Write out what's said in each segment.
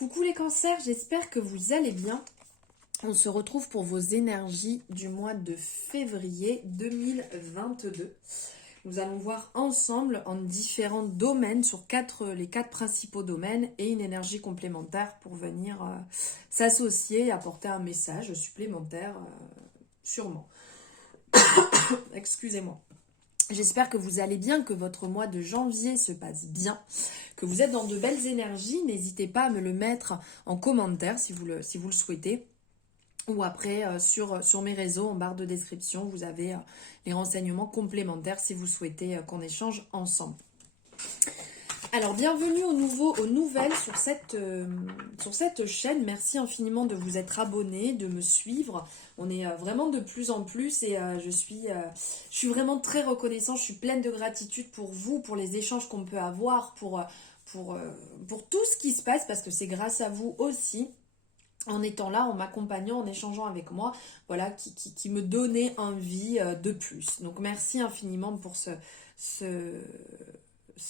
Coucou les cancers, j'espère que vous allez bien. On se retrouve pour vos énergies du mois de février 2022. Nous allons voir ensemble en différents domaines, sur les quatre principaux domaines, et une énergie complémentaire pour venir s'associer et apporter un message supplémentaire, sûrement. Excusez-moi. J'espère que vous allez bien, que votre mois de janvier se passe bien, que vous êtes dans de belles énergies. N'hésitez pas à me le mettre en commentaire si vous le souhaitez. Ou après, sur mes réseaux, en barre de description, vous avez les renseignements complémentaires si vous souhaitez qu'on échange ensemble. Alors, bienvenue aux nouvelles sur cette chaîne. Merci infiniment de vous être abonné, de me suivre. On est vraiment de plus en plus et je suis vraiment très reconnaissante. Je suis pleine de gratitude pour vous, pour les échanges qu'on peut avoir, pour tout ce qui se passe, parce que c'est grâce à vous aussi, en étant là, en m'accompagnant, en échangeant avec moi, voilà, qui me donnait envie de plus. Donc, merci infiniment pour ce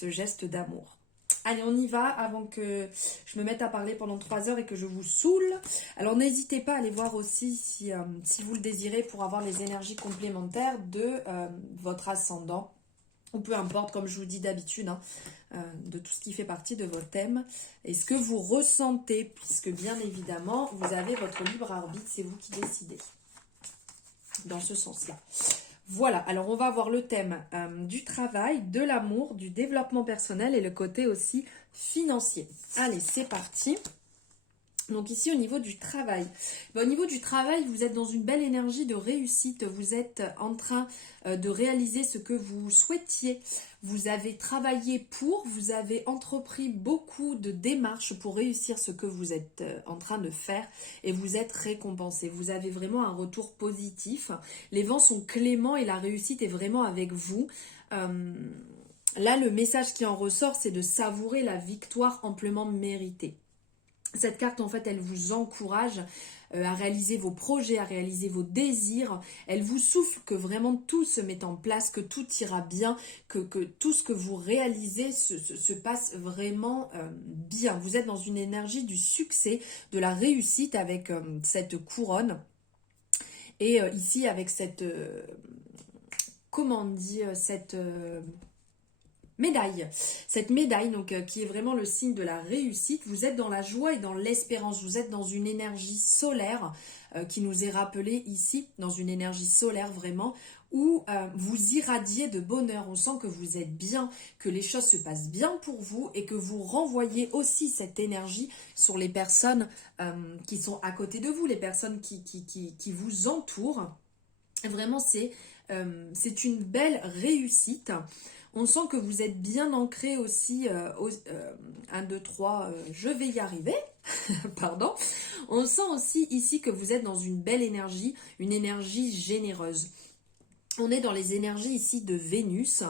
geste d'amour. Allez, on y va avant que je me mette à parler pendant 3 heures et que je vous saoule. Alors, n'hésitez pas à aller voir aussi, si vous le désirez, pour avoir les énergies complémentaires de votre ascendant, ou peu importe, comme je vous dis d'habitude, de tout ce qui fait partie de votre thème, et ce que vous ressentez, puisque bien évidemment, vous avez votre libre arbitre, c'est vous qui décidez, dans ce sens-là. Voilà, alors on va voir le thème du travail, de l'amour, du développement personnel et le côté aussi financier. Allez, c'est parti. Donc ici au niveau du travail, au niveau du travail, vous êtes dans une belle énergie de réussite, vous êtes en train de réaliser ce que vous souhaitiez, vous avez travaillé vous avez entrepris beaucoup de démarches pour réussir ce que vous êtes en train de faire et vous êtes récompensé, vous avez vraiment un retour positif, les vents sont cléments et la réussite est vraiment avec vous. Là le message qui en ressort, c'est de savourer la victoire amplement méritée. Cette carte, en fait, elle vous encourage à réaliser vos projets, à réaliser vos désirs. Elle vous souffle que vraiment tout se met en place, que tout ira bien, que tout ce que vous réalisez se passe vraiment bien. Vous êtes dans une énergie du succès, de la réussite avec cette couronne. Et ici, avec cette... comment on dit cette... médaille. Cette médaille donc qui est vraiment le signe de la réussite. Vous êtes dans la joie et dans l'espérance. Vous êtes dans une énergie solaire qui nous est rappelée ici, dans une énergie solaire vraiment, où vous irradiez de bonheur. On sent que vous êtes bien, que les choses se passent bien pour vous et que vous renvoyez aussi cette énergie sur les personnes qui sont à côté de vous, les personnes qui vous entourent. Vraiment, c'est une belle réussite. On sent que vous êtes bien ancré aussi, 1, 2, 3, je vais y arriver, pardon. On sent aussi ici que vous êtes dans une belle énergie, une énergie généreuse. On est dans les énergies ici de Vénus.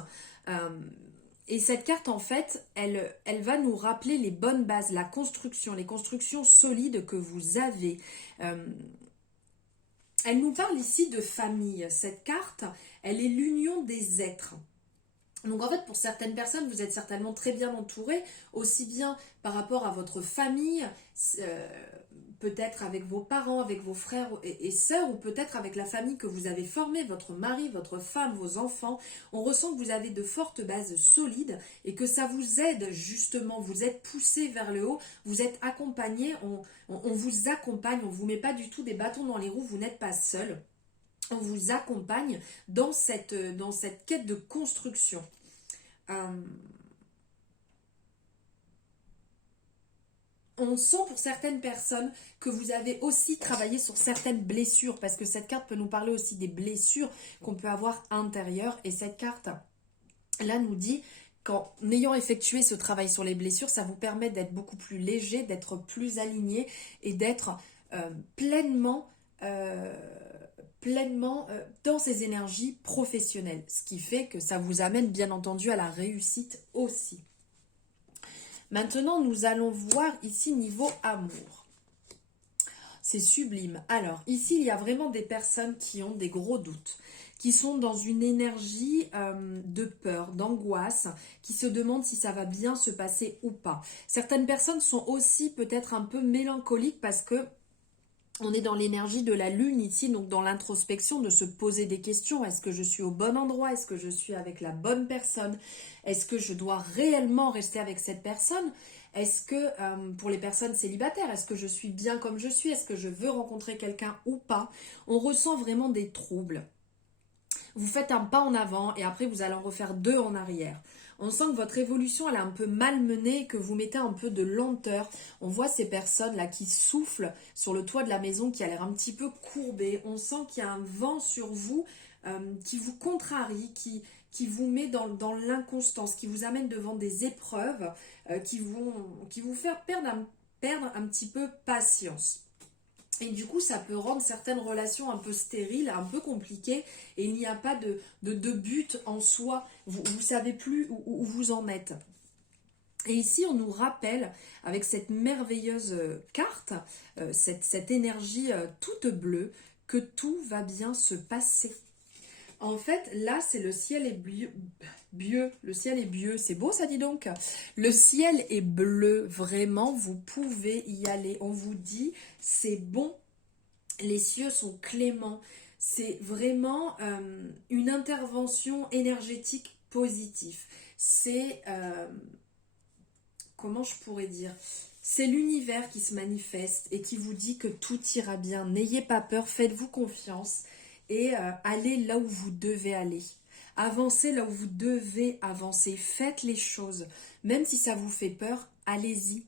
Et cette carte, en fait, elle va nous rappeler les bonnes bases, la construction, les constructions solides que vous avez. Elle nous parle ici de famille. Cette carte, elle est l'union des êtres. Donc en fait, pour certaines personnes, vous êtes certainement très bien entouré, aussi bien par rapport à votre famille, peut-être avec vos parents, avec vos frères et sœurs, ou peut-être avec la famille que vous avez formée, votre mari, votre femme, vos enfants. On ressent que vous avez de fortes bases solides et que ça vous aide justement, vous êtes poussé vers le haut, vous êtes accompagné, on vous accompagne, on ne vous met pas du tout des bâtons dans les roues, vous n'êtes pas seul. On vous accompagne dans cette quête de construction. On sent pour certaines personnes que vous avez aussi travaillé sur certaines blessures, parce que cette carte peut nous parler aussi des blessures qu'on peut avoir intérieures. Et cette carte, là, nous dit qu'en ayant effectué ce travail sur les blessures, ça vous permet d'être beaucoup plus léger, d'être plus aligné et d'être pleinement dans ces énergies professionnelles, ce qui fait que ça vous amène bien entendu à la réussite aussi. Maintenant, nous allons voir ici niveau amour. C'est sublime. Alors, ici, il y a vraiment des personnes qui ont des gros doutes, qui sont dans une énergie de peur, d'angoisse, qui se demandent si ça va bien se passer ou pas. Certaines personnes sont aussi peut-être un peu mélancoliques parce que on est dans l'énergie de la lune ici, donc dans l'introspection, de se poser des questions. Est-ce que je suis au bon endroit? Est-ce que je suis avec la bonne personne? Est-ce que je dois réellement rester avec cette personne? Est-ce que, pour les personnes célibataires, est-ce que je suis bien comme je suis? Est-ce que je veux rencontrer quelqu'un ou pas? On ressent vraiment des troubles. Vous faites un pas en avant et après vous allez en refaire deux en arrière. On sent que votre évolution elle est un peu malmenée, que vous mettez un peu de lenteur. On voit ces personnes là qui soufflent sur le toit de la maison qui a l'air un petit peu courbé. On sent qu'il y a un vent sur vous qui vous contrarie, qui vous met dans l'inconstance, qui vous amène devant des épreuves qui vous faire perdre un petit peu patience. Et du coup, ça peut rendre certaines relations un peu stériles, un peu compliquées, et il n'y a pas de but en soi. Vous ne savez plus où vous en êtes. Et ici, on nous rappelle, avec cette merveilleuse carte, cette énergie toute bleue, que tout va bien se passer. En fait, là, c'est le ciel est bleu. Le ciel est bleu. C'est beau, ça, dit donc. Le ciel est bleu. Vraiment, vous pouvez y aller. On vous dit, c'est bon. Les cieux sont cléments. C'est vraiment une intervention énergétique positive. C'est, comment je pourrais dire? C'est l'univers qui se manifeste et qui vous dit que tout ira bien. N'ayez pas peur, faites-vous confiance. Et allez là où vous devez aller. Avancez là où vous devez avancer. Faites les choses. Même si ça vous fait peur, allez-y.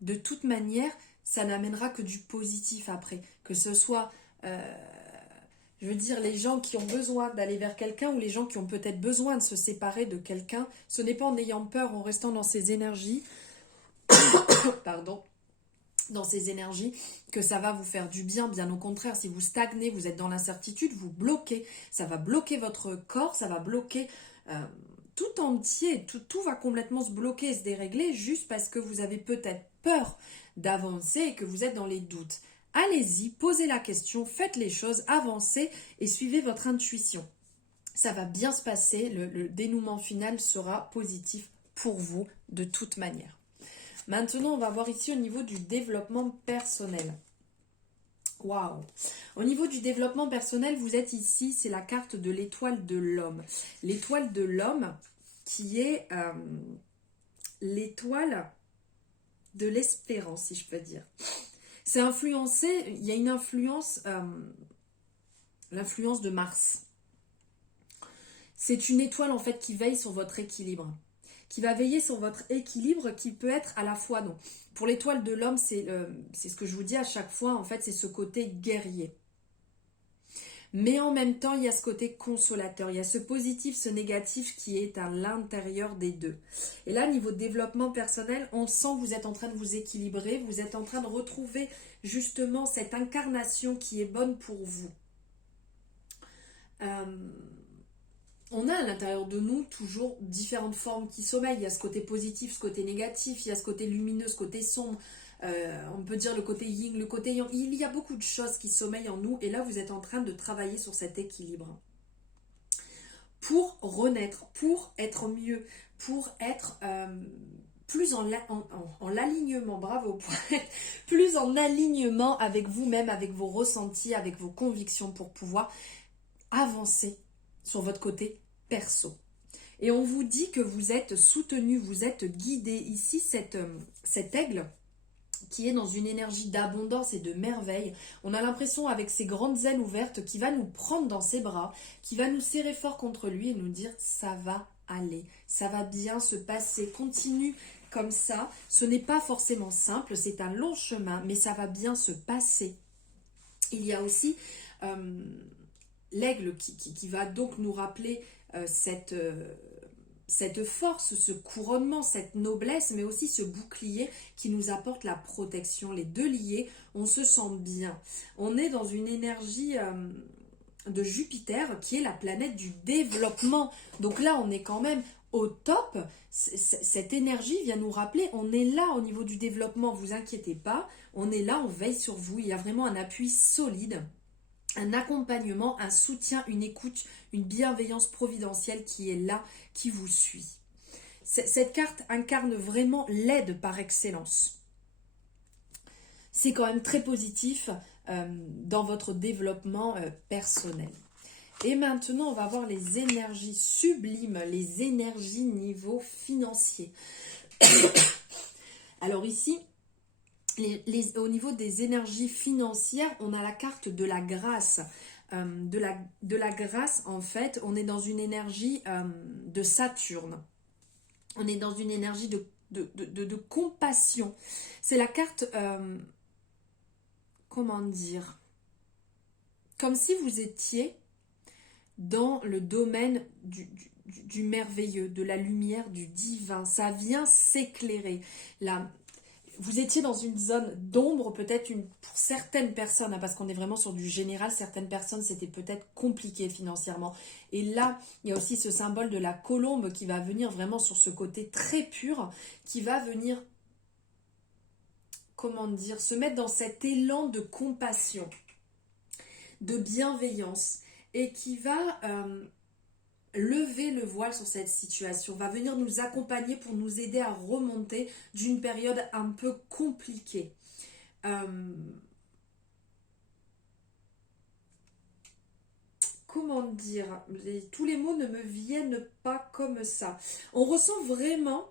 De toute manière, ça n'amènera que du positif après. Que ce soit, je veux dire, les gens qui ont besoin d'aller vers quelqu'un ou les gens qui ont peut-être besoin de se séparer de quelqu'un, ce n'est pas en ayant peur, en restant dans ces énergies, pardon, dans ces énergies, que ça va vous faire du bien. Bien au contraire, si vous stagnez, vous êtes dans l'incertitude, vous bloquez. Ça va bloquer votre corps, ça va bloquer tout entier. Tout va complètement se bloquer et se dérégler juste parce que vous avez peut-être peur d'avancer et que vous êtes dans les doutes. Allez-y, posez la question, faites les choses, avancez et suivez votre intuition. Ça va bien se passer, le dénouement final sera positif pour vous de toute manière. Maintenant, on va voir ici au niveau du développement personnel. Waouh! Au niveau du développement personnel, vous êtes ici, c'est la carte de l'étoile de l'homme. L'étoile de l'homme qui est l'étoile de l'espérance, si je peux dire. C'est influencé, il y a une influence, l'influence de Mars. C'est une étoile en fait qui veille sur votre équilibre. Qui va veiller sur votre équilibre qui peut être à la fois, non. Pour l'étoile de l'homme, c'est ce que je vous dis à chaque fois, en fait, c'est ce côté guerrier. Mais en même temps, il y a ce côté consolateur, il y a ce positif, ce négatif qui est à l'intérieur des deux. Et là, niveau développement personnel, on sent que vous êtes en train de vous équilibrer, vous êtes en train de retrouver justement cette incarnation qui est bonne pour vous. On a à l'intérieur de nous toujours différentes formes qui sommeillent. Il y a ce côté positif, ce côté négatif, il y a ce côté lumineux, ce côté sombre. On peut dire le côté yin, le côté yang. Il y a beaucoup de choses qui sommeillent en nous et là vous êtes en train de travailler sur cet équilibre. Pour renaître, pour être mieux, pour être plus en l'alignement, bravo, pour être plus en alignement avec vous-même, avec vos ressentis, avec vos convictions pour pouvoir avancer sur votre côté perso. Et on vous dit que vous êtes soutenu, vous êtes guidé. Ici, cet aigle qui est dans une énergie d'abondance et de merveille. On a l'impression avec ses grandes ailes ouvertes qu'il va nous prendre dans ses bras, qu'il va nous serrer fort contre lui et nous dire ça va aller, ça va bien se passer, continue comme ça. Ce n'est pas forcément simple, c'est un long chemin, mais ça va bien se passer. Il y a aussi l'aigle qui va donc nous rappeler cette force, ce couronnement, cette noblesse, mais aussi ce bouclier qui nous apporte la protection. Les deux liés, on se sent bien. On est dans une énergie de Jupiter qui est la planète du développement. Donc là, on est quand même au top. Cette énergie vient nous rappeler, on est là au niveau du développement, vous inquiétez pas. On est là, on veille sur vous. Il y a vraiment un appui solide. un accompagnement, un soutien, une écoute, une bienveillance providentielle qui est là, qui vous suit. Cette carte incarne vraiment l'aide par excellence. C'est quand même très positif dans votre développement personnel. Et maintenant, on va voir les énergies sublimes, les énergies niveau financier. Alors ici, au niveau des énergies financières, on a la carte de la grâce. De la grâce, en fait, on est dans une énergie de Saturne. On est dans une énergie de compassion. C'est la carte, comment dire, comme si vous étiez dans le domaine du merveilleux, de la lumière, du divin. Ça vient s'éclairer. Là, vous étiez dans une zone d'ombre, peut-être pour certaines personnes, hein, parce qu'on est vraiment sur du général, certaines personnes, c'était peut-être compliqué financièrement. Et là, il y a aussi ce symbole de la colombe qui va venir vraiment sur ce côté très pur, qui va venir, comment dire, se mettre dans cet élan de compassion, de bienveillance, et qui va lever le voile sur cette situation, va venir nous accompagner pour nous aider à remonter d'une période un peu compliquée. Comment dire, tous les mots ne me viennent pas comme ça. On ressent vraiment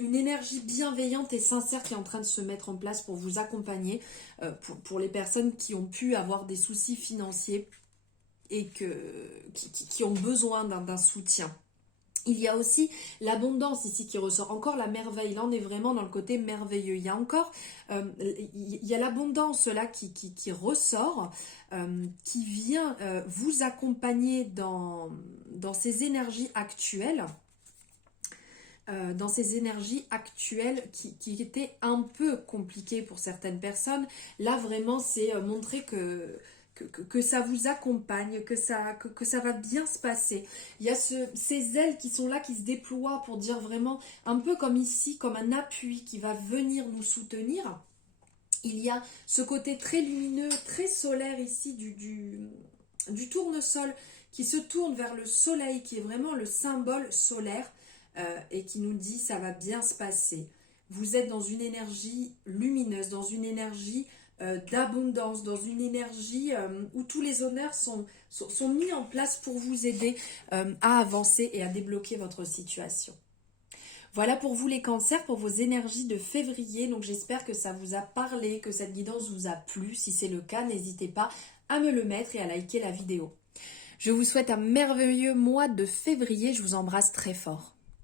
une énergie bienveillante et sincère qui est en train de se mettre en place pour vous accompagner, pour les personnes qui ont pu avoir des soucis financiers et qui ont besoin d'un soutien. Il y a aussi l'abondance ici qui ressort, encore la merveille, là on est vraiment dans le côté merveilleux. Il y a encore, il y a l'abondance là qui ressort, qui vient vous accompagner dans ces énergies actuelles. Dans ces énergies actuelles qui étaient un peu compliquées pour certaines personnes. Là vraiment c'est montrer que ça vous accompagne, que ça va bien se passer. Il y a ces ailes qui sont là, qui se déploient pour dire vraiment, un peu comme ici, comme un appui qui va venir nous soutenir. Il y a ce côté très lumineux, très solaire ici du tournesol qui se tourne vers le soleil, qui est vraiment le symbole solaire et qui nous dit ça va bien se passer. Vous êtes dans une énergie lumineuse, dans une énergie d'abondance, dans une énergie où tous les honneurs sont mis en place pour vous aider à avancer et à débloquer votre situation. Voilà pour vous les cancers, pour vos énergies de février. Donc j'espère que ça vous a parlé, que cette guidance vous a plu. Si c'est le cas, n'hésitez pas à me le mettre et à liker la vidéo. Je vous souhaite un merveilleux mois de février. Je vous embrasse très fort.